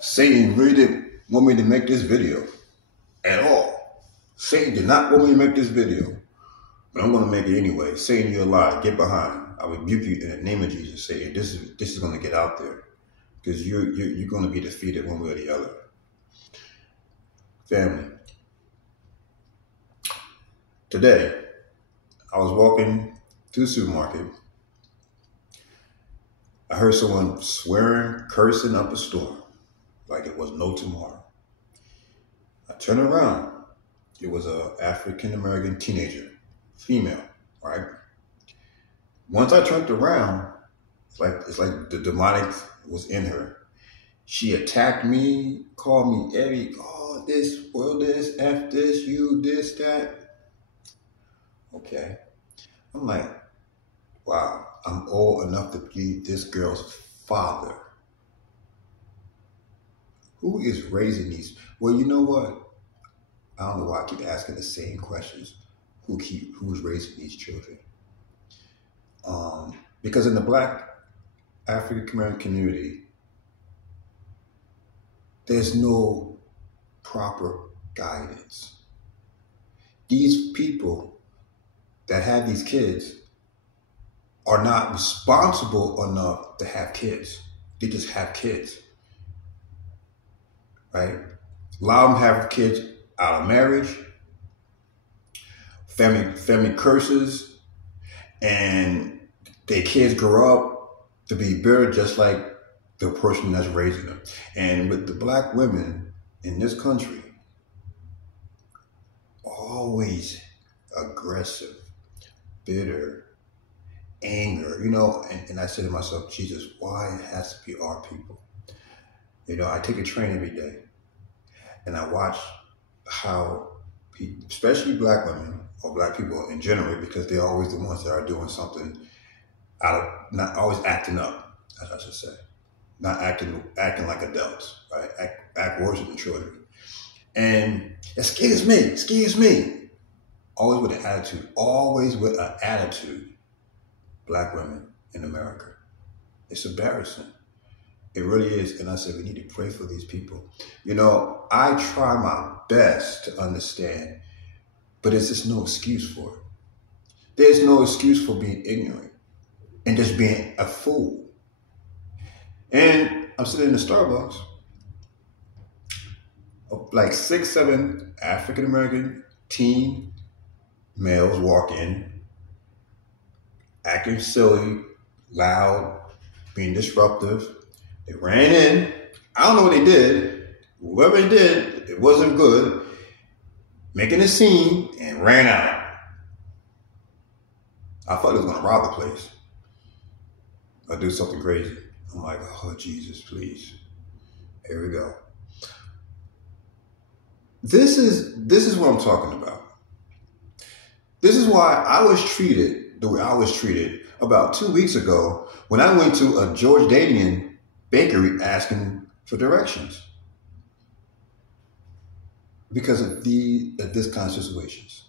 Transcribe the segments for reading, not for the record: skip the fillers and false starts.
Satan really didn't want me to make this video at all. Satan did not want me to make this video, but I'm going to make it anyway. Satan, you're a lie. Get behind. I rebuke you in the name of Jesus. Satan, this is going to get out there because you're going to be defeated one way or the other. Family. Today, I was walking through the supermarket. I heard someone swearing, cursing up a storm like it was no tomorrow. I turned around. It was an African-American teenager, female, right? Once I turned around, it's like the demonic was in her. She attacked me, called me every, oh, this, well, this, F this, you, this, that. Okay. I'm like, wow, I'm old enough to be this girl's father. Who is raising these? Well, you know what? I don't know why I keep asking the same questions. Who's raising these children? Because in the Black African-American community, there's no proper guidance. These people that have these kids are not responsible enough to have kids. They just have kids, right? A lot of them have kids out of marriage, family curses, and their kids grow up to be bitter just like the person that's raising them. And with the black women in this country, always aggressive, bitter, anger, and I said to myself, Jesus, why it has to be our people? I take a train every day and I watch how people, especially black women or black people in general, because they're always the ones that are doing something not always acting up, as I should say, not acting like adults, right? Act worse than children. And excuse me, always with an attitude, black women in America. It's embarrassing. It really is. And I said, we need to pray for these people. I try my best to understand, but there's just no excuse for it. There's no excuse for being ignorant and just being a fool. And I'm sitting in the Starbucks, like 6, 7 African-American teen males walk in, acting silly, loud, being disruptive. They ran in. I don't know what they did. Whoever they did, it wasn't good. Making a scene and ran out. I thought it was going to rob the place or do something crazy. I'm like, oh, Jesus, please. Here we go. This is what I'm talking about. This is why I was treated the way I was treated about 2 weeks ago when I went to a George Danian bakery asking for directions because of this kind of situations.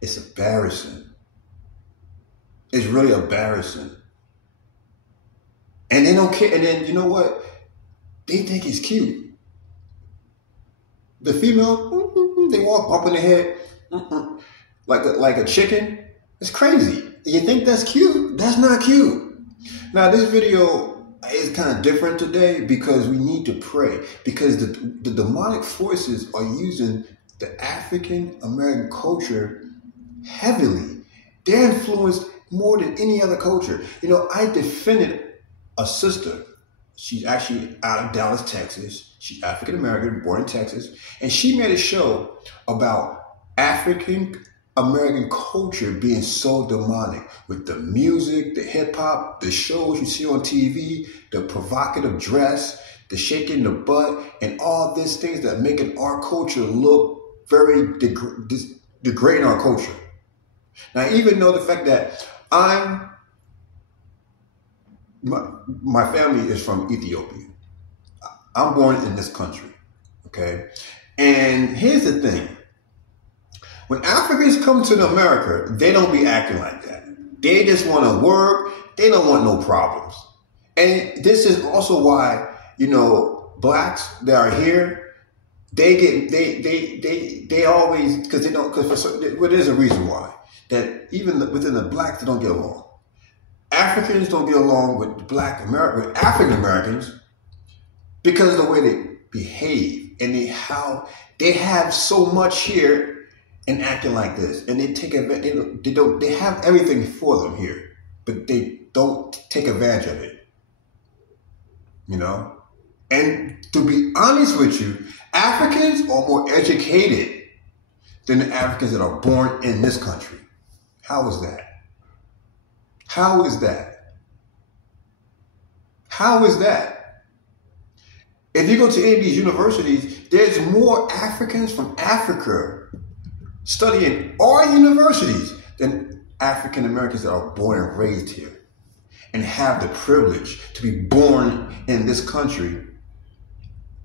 It's embarrassing. It's really embarrassing. And they don't care. And then, you know what? They think it's cute. The female, they walk bumping their head like a chicken. It's crazy. You think that's cute? That's not cute. Now, this video is kind of different today because we need to pray, because the demonic forces are using the African American culture heavily. They're influenced more than any other culture. I defended a sister. She's actually out of Dallas, Texas. She's African American, born in Texas, and she made a show about African American culture being so demonic with the music, the hip hop, the shows you see on TV, the provocative dress, the shaking the butt, and all these things that making our culture look very degrading our culture. Now, even though the fact that my family is from Ethiopia. I'm born in this country, okay? And here's the thing. When Africans come to America, they don't be acting like that. They just want to work. They don't want no problems. And this is also why, blacks that are here, they always, because they don't, well, there's a reason why. That even within the blacks, they don't get along. Africans don't get along with with African Americans because of the way they behave and how they have so much here and acting like this, and they take advantage. They have everything for them here, but they don't take advantage of it. You know, and to be honest with you, Africans are more educated than the Africans that are born in this country. How is that? How is that? How is that? If you go to any of these universities, there's more Africans from Africa studying our universities than African Americans that are born and raised here and have the privilege to be born in this country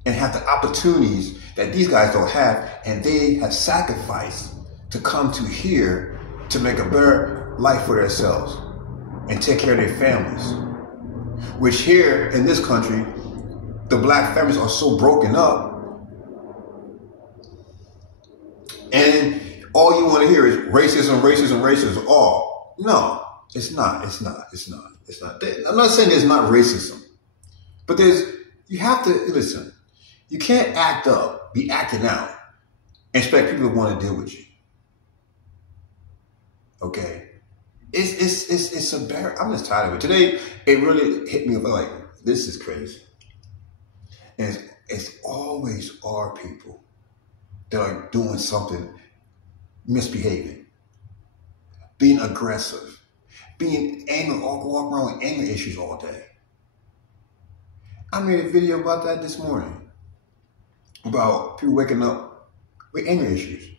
and have the opportunities that these guys don't have, and they have sacrificed to come to here to make a better life for themselves and take care of their families. Which here in this country, the black families are so broken up, and all you want to hear is racism, racism, racism. Oh, no, it's not. It's not. It's not. It's not. I'm not saying there's not racism, but you have to listen. You can't act up, be acting out, and expect people to want to deal with you. Okay, it's embarrassing. I'm just tired of it. Today, it really hit me like, this is crazy, and it's always our people that are doing something, misbehaving, being aggressive, being angry, walking around with anger issues all day. I made a video about that this morning, about people waking up with anger issues.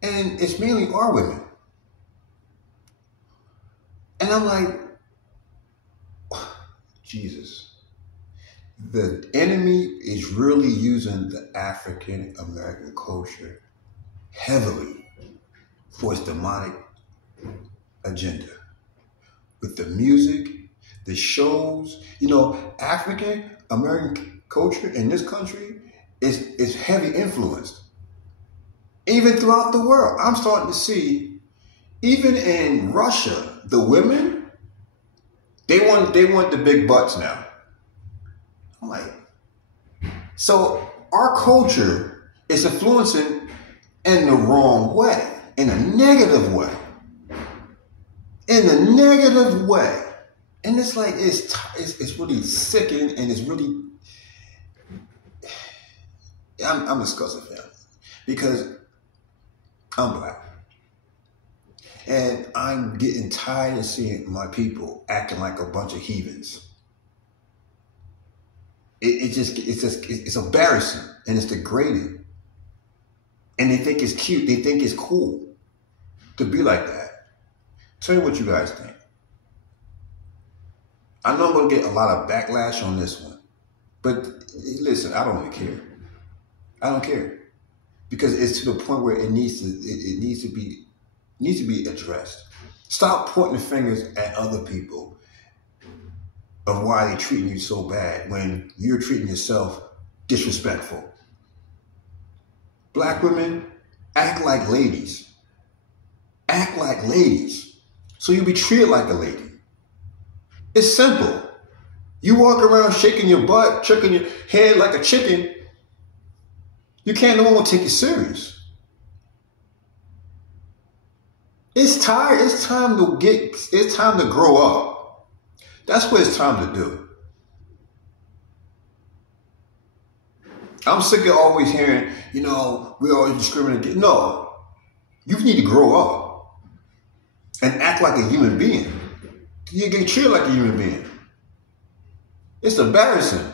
And it's mainly our women. And I'm like, Jesus. The enemy is really using the African American culture heavily for its demonic agenda. With the music, the shows, African American culture in this country is heavy influenced. Even throughout the world, I'm starting to see, even in Russia, the women, they want the big butts now. I'm like, so our culture is influencing in the wrong way, in a negative way. In a negative way. And it's like, it's really sickening, and it's really, I'm disgusted, fam, because I'm black. And I'm getting tired of seeing my people acting like a bunch of heathens. It's embarrassing, and it's degrading. And they think it's cute. They think it's cool to be like that. Tell me what you guys think. I know I'm going to get a lot of backlash on this one, but listen, I don't really care. I don't care, because it's to the point where it needs to be addressed. Stop pointing fingers at other people of why they're treating you so bad when you're treating yourself disrespectful. Black women, act like ladies. Act like ladies, so you'll be treated like a lady. It's simple. You walk around shaking your butt, shaking your head like a chicken, no one will take you serious. It's time to grow up. That's what it's time to do. I'm sick of always hearing, we always discriminate. No, you need to grow up and act like a human being. You get treated like a human being. It's embarrassing.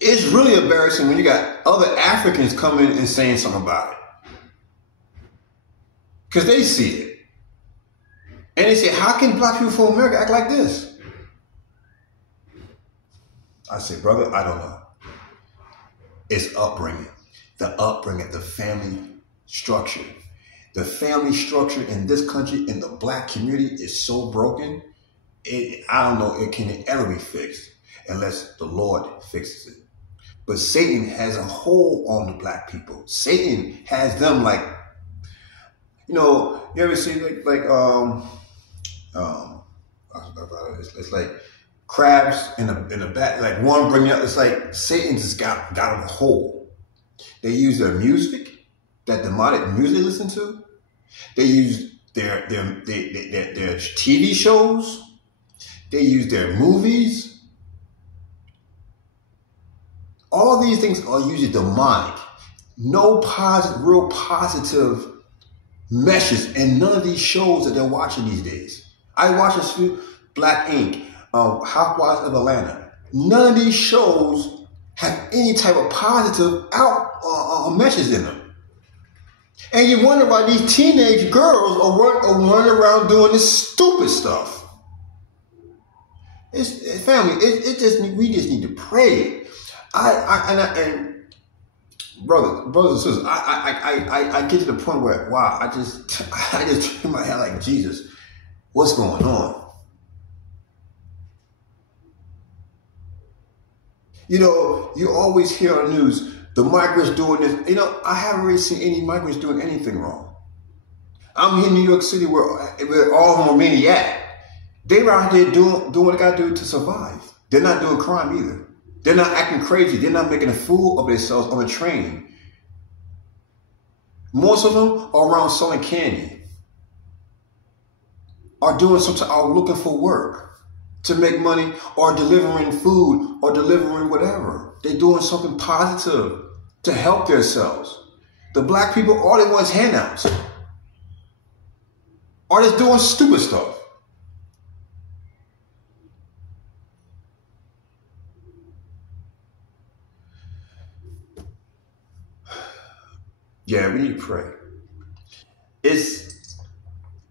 It's really embarrassing when you got other Africans coming and saying something about it. Because they see it. And they say, how can black people from America act like this? I say, brother, I don't know. It's upbringing. The family structure, The family structure in this country, in the black community, is so broken. I don't know, it can ever be fixed unless the Lord fixes it. But Satan has a hold on the black people. Satan has them like, you ever see it's like crabs in a bat, like one bringing up, it's like Satan just got them a hold. They use their music, that demonic music they listen to. They use their TV shows. They use their movies. All these things are usually demonic. No real positive message in none of these shows that they're watching these days. I watch a few, Black Ink, Housewives of Atlanta. None of these shows have any type of positive message in them. And you wonder why these teenage girls are running around doing this stupid stuff. Family, we just need to pray. And brothers and sisters, I get to the point where, wow, I just turn my head like, Jesus, what's going on? You always hear on the news, the migrants doing this. I haven't really seen any migrants doing anything wrong. I'm here in New York City where all of them are maniac. They're out there doing what they got to do to survive. They're not doing crime either. They're not acting crazy. They're not making a fool of themselves on a train. Most of them are around selling candy, are doing something, are looking for work to make money, or delivering food, or delivering whatever. They're doing something positive to help themselves. The black people, all they want is handouts. Or they're doing stupid stuff. Yeah, we need to pray.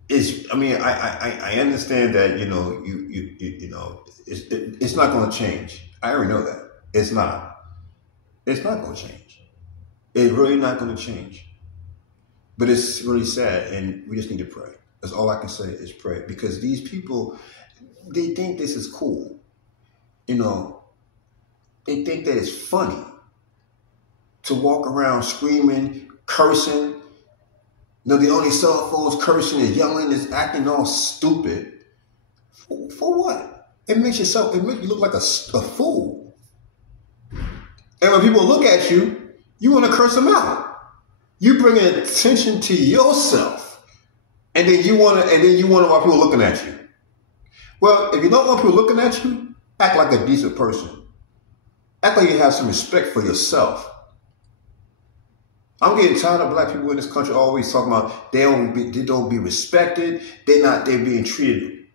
I understand that, it's not going to change. I already know that. It's not going to change. It's really not going to change. But it's really sad, and we just need to pray. That's all I can say is pray. Because these people, they think this is cool. They think that it's funny to walk around screaming, cursing. The only cell phones cursing is yelling, is acting all stupid. For what? It makes you look like a fool. And when people look at you, you want to curse them out. You bring attention to yourself, and then you wonder why people are looking at you. Well, if you don't want people looking at you, act like a decent person. Act like you have some respect for yourself. I'm getting tired of black people in this country always talking about they don't be respected. They're being treated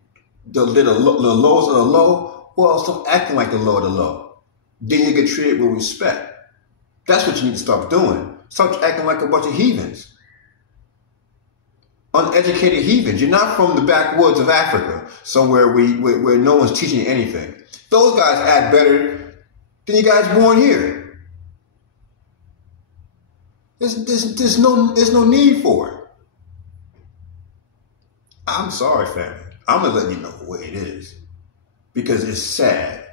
the lowest of the low. Well, stop acting like the low of the low. Then you get treated with respect. That's what you need to stop doing. Stop acting like a bunch of heathens. Uneducated heathens. You're not from the backwoods of Africa, somewhere where no one's teaching you anything. Those guys act better than you guys born here. There's no need for it. I'm sorry, family. I'm gonna let you know the way it is, because it's sad,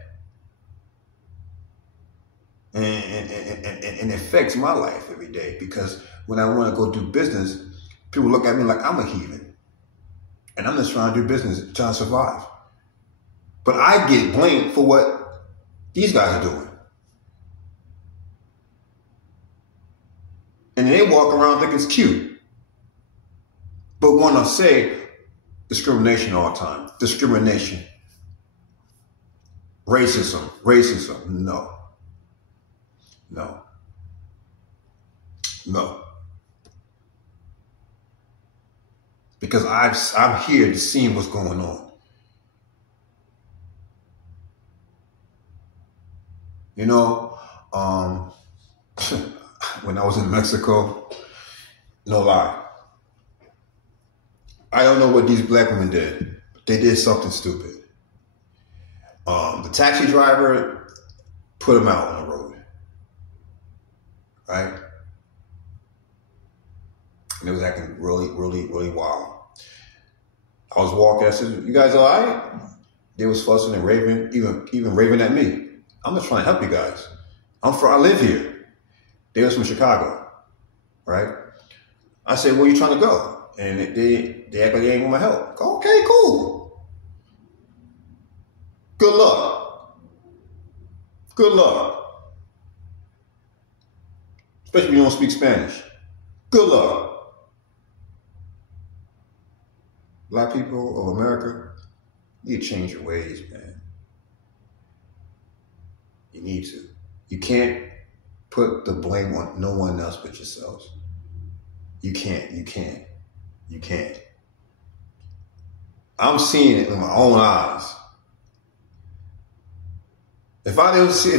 and it affects my life every day. Because when I want to go do business, people look at me like I'm a heathen, and I'm just trying to do business, trying to survive. But I get blamed for what these guys are doing. And they walk around think it's cute, but want to say discrimination all the time. Discrimination. Racism. No. Because I'm here to see what's going on. When I was in Mexico, no lie, I don't know what these black women did, but they did something stupid. The taxi driver put them out on the road, right? And it was acting really, really, really wild. I was walking, I said, "You guys all right?" They was fussing and raving, even raving at me. I'm just trying to help you guys. I live here. They was from Chicago, right? I said, "Where you trying to go?" And they act like they ain't want my help. Okay, cool. Good luck. Good luck. Especially when you don't speak Spanish. Good luck. Black people of America, you need to change your ways, man. You need to. You can't put the blame on no one else but yourselves. You can't. I'm seeing it with my own eyes. If I didn't see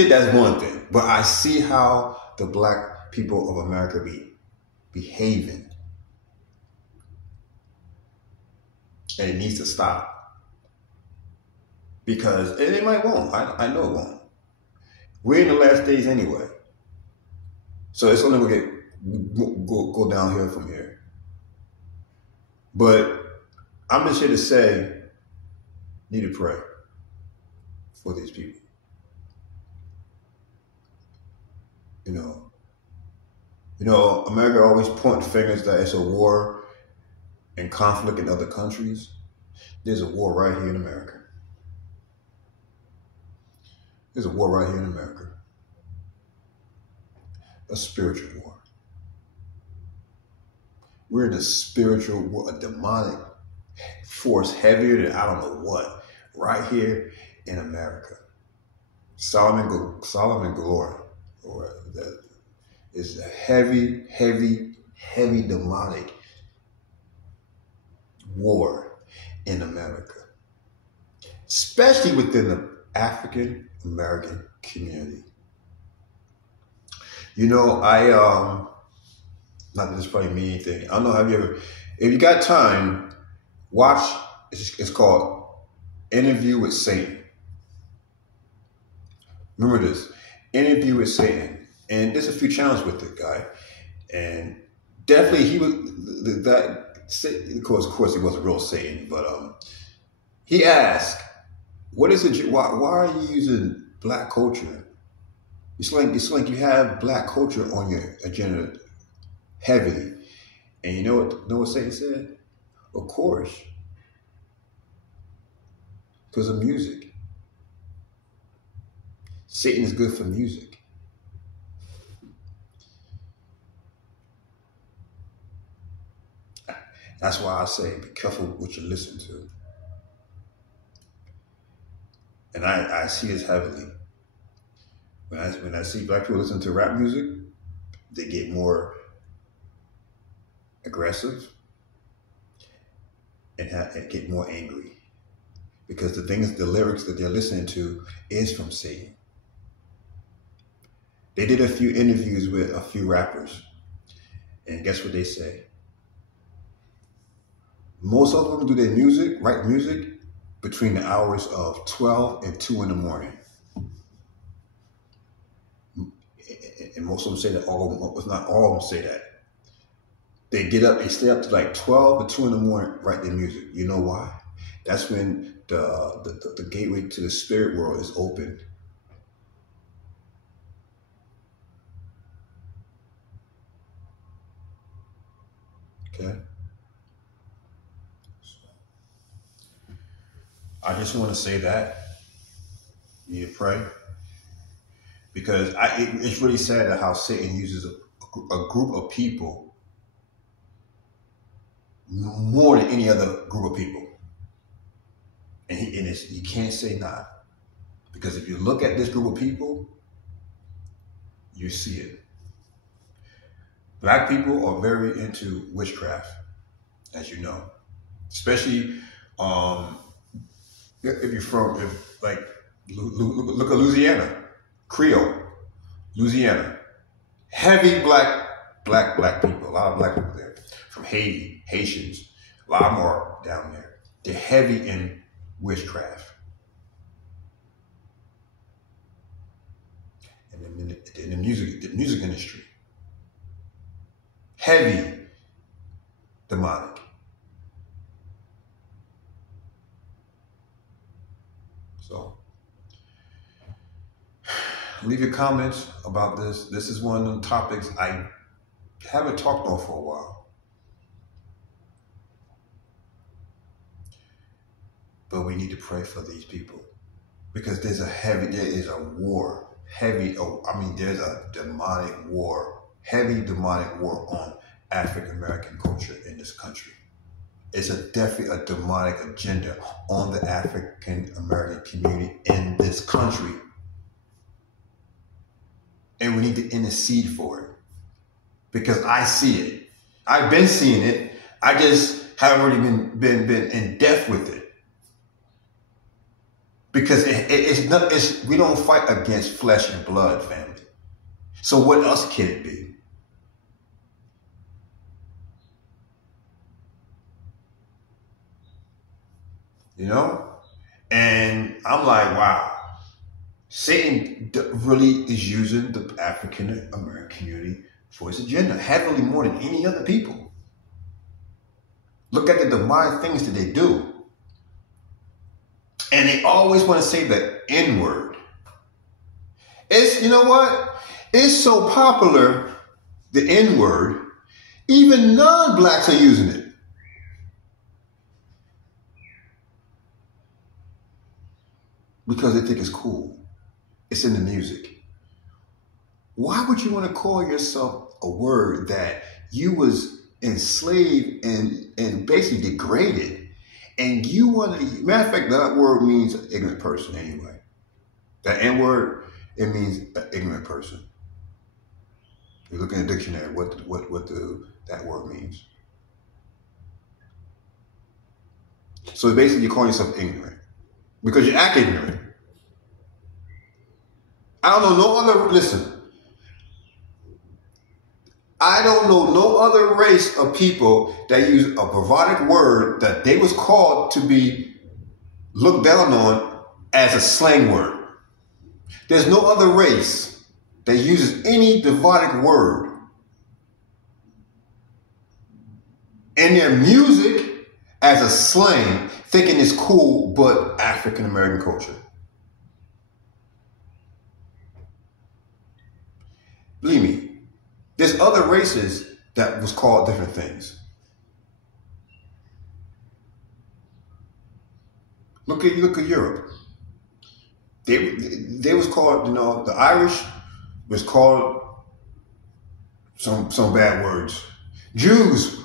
it, that's one thing. But I see how the black people of America be behaving. And it needs to stop. Because it might won't. I know it won't. We're in the last days anyway. So it's only going to go downhill from here. But I'm just here to say, you need to pray for these people. You know, America always points fingers that it's a war and conflict in other countries. There's a war right here in America. There's a war right here in America. A spiritual war. We're in a spiritual war, a demonic force heavier than I don't know what, right here in America. Solomon Glory, or that is a heavy, heavy, heavy demonic war in America, especially within the African American community. You know, not that this probably mean anything. I don't know, if you got time, watch, it's called Interview with Satan. Remember this, Interview with Satan. And there's a few channels with the guy. And definitely he was, of course he wasn't real Satan, but he asked, what is it, why are you using black culture? It's like you have black culture on your agenda heavily. And you know what Satan said? Of course. Because of music. Satan is good for music. That's why I say be careful what you listen to. And I see this heavily. When I see black people listen to rap music, they get more aggressive and get more angry. Because the lyrics that they're listening to is from Satan. They did a few interviews with a few rappers. And guess what they say? Most of them do their music, write music, between the hours of 12 and 2 in the morning. And most of them say that, not all of them say that. They get up, they stay up to like 12 or 2 in the morning, write their music. You know why? That's when the gateway to the spirit world is open. Okay? I just want to say that. You need to pray. Because it's really sad at how Satan uses a group of people more than any other group of people. And you can't say not. Because if you look at this group of people, you see it. Black people are very into witchcraft, as you know. Especially if you're from, look at Louisiana. Creole, Louisiana. Heavy black people. A lot of black people there. From Haiti, Haitians. A lot more down there. They're heavy in witchcraft. And in the music industry. Heavy demonic. So, leave your comments about this. This is one of the topics I haven't talked on for a while. But we need to pray for these people. Because there is a war, there's a demonic war, heavy demonic war on African American culture in this country. It's definitely a demonic agenda on the African American community in this country. And we need to intercede for it. Because I see it. I've been seeing it. I just haven't really been in depth with it. Because we don't fight against flesh and blood, family. So what else can it be? You know? And I'm like, wow. Satan really is using the African American community for his agenda, heavily more than any other people. Look at the demonic things that they do. And they always want to say the N-word. You know what? It's so popular, the N-word, even non-blacks are using it. Because they think it's cool. It's in the music. Why would you want to call yourself a word that you was enslaved and basically degraded? And you want to, matter of fact, that word means an ignorant person anyway. That N-word, it means an ignorant person. If you look in the dictionary, what that word means. So basically you're calling yourself ignorant. Because you act ignorant. I don't know no other race of people that use a barbaric word that they was called to be looked down on as a slang word. There's no other race that uses any barbaric word in their music as a slang, thinking it's cool, but African American culture. Believe me. There's other races that was called different things. Look at Europe. They was called, the Irish was called some bad words. Jews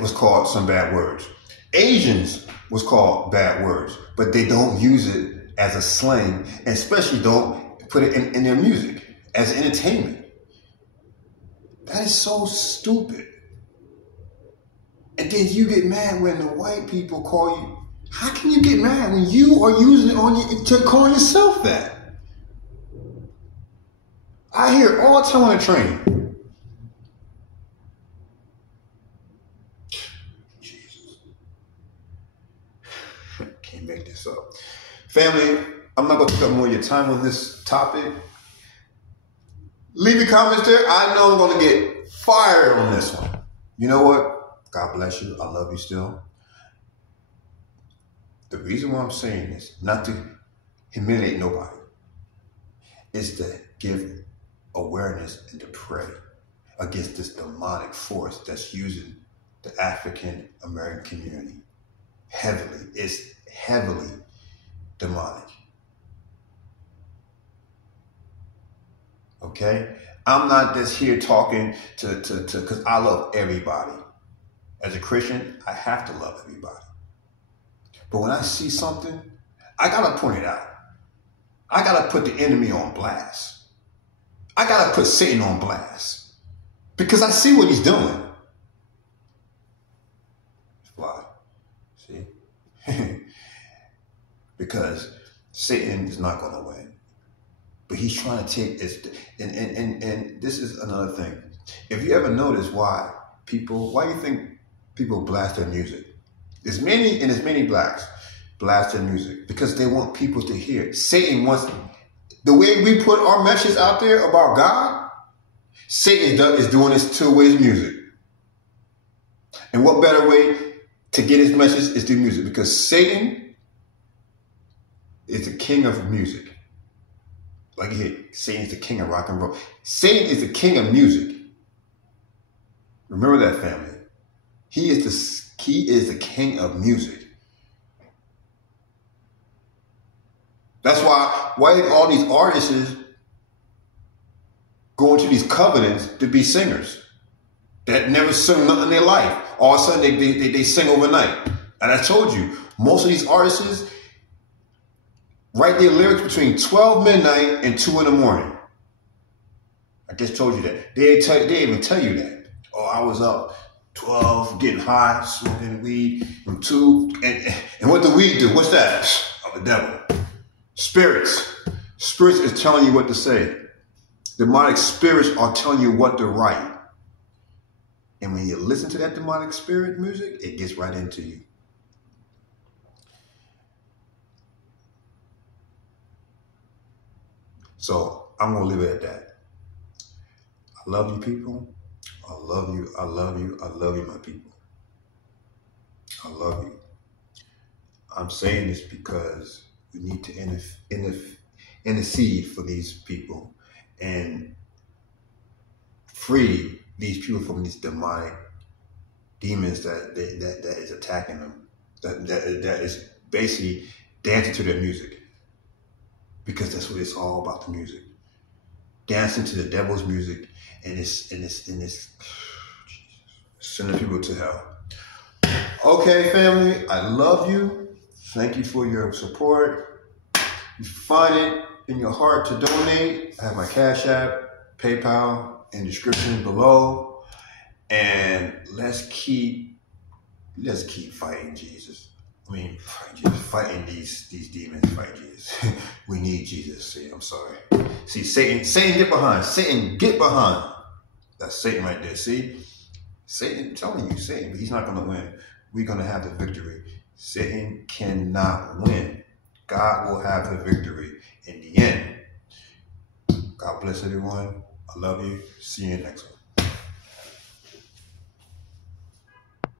was called some bad words. Asians was called bad words, but they don't use it as a slang, and especially don't put it in their music as entertainment. That is so stupid. And then you get mad when the white people call you. How can you get mad when you are using it to call yourself that? I hear it all the time on the train. Jesus. Can't make this up. Family, I'm not going to take up more of your time on this topic. Leave your comments there. I know I'm going to get fired on this one. You know what? God bless you. I love you still. The reason why I'm saying this, not to humiliate nobody, is to give awareness and to pray against this demonic force that's using the African American community heavily. It's heavily demonic. Okay? I'm not just here talking to because I love everybody. As a Christian, I have to love everybody. But when I see something, I got to point it out. I got to put the enemy on blast. I got to put Satan on blast. Because I see what he's doing. Why? See? Because Satan is not going to win. But he's trying to take this, and this is another thing. If you ever notice why do you think people blast their music? There's many blacks blast their music because they want people to hear it. Satan wants, the way we put our message out there about God, Satan is doing this to his music. And what better way to get his message is through music, because Satan is the king of music. Like you hear, Satan is the king of rock and roll. Satan is the king of music. Remember that, family. He is the king of music. That's why all these artists go into these covenants to be singers that never sing nothing in their life. All of a sudden they sing overnight. And I told you, most of these artists write their lyrics between 12 midnight and 2 in the morning. I just told you that. They even tell you that. Oh, I was up 12, getting high, smoking weed from 2. And what the weed do? What's that? I'm the devil. Spirits. Spirits is telling you what to say. Demonic spirits are telling you what to write. And when you listen to that demonic spirit music, it gets right into you. So I'm going to leave it at that. I love you, people. I love you. I love you. I love you, my people. I love you. I'm saying this because we need to intercede for these people and free these people from these demonic demons that is attacking them. That is basically dancing to their music. Because that's what it's all about, the music. Dancing to the devil's music, and it's sending people to hell. Okay, family, I love you. Thank you for your support. You find it in your heart to donate. I have my Cash App, PayPal in the description below. And let's keep fighting Jesus. Fighting these demons, fight Jesus. We need Jesus. See, I'm sorry. See, Satan, get behind. Satan, get behind. That's Satan right there. See? Satan, I'm telling you, Satan, but he's not going to win. We're going to have the victory. Satan cannot win. God will have the victory in the end. God bless everyone. I love you. See you next one.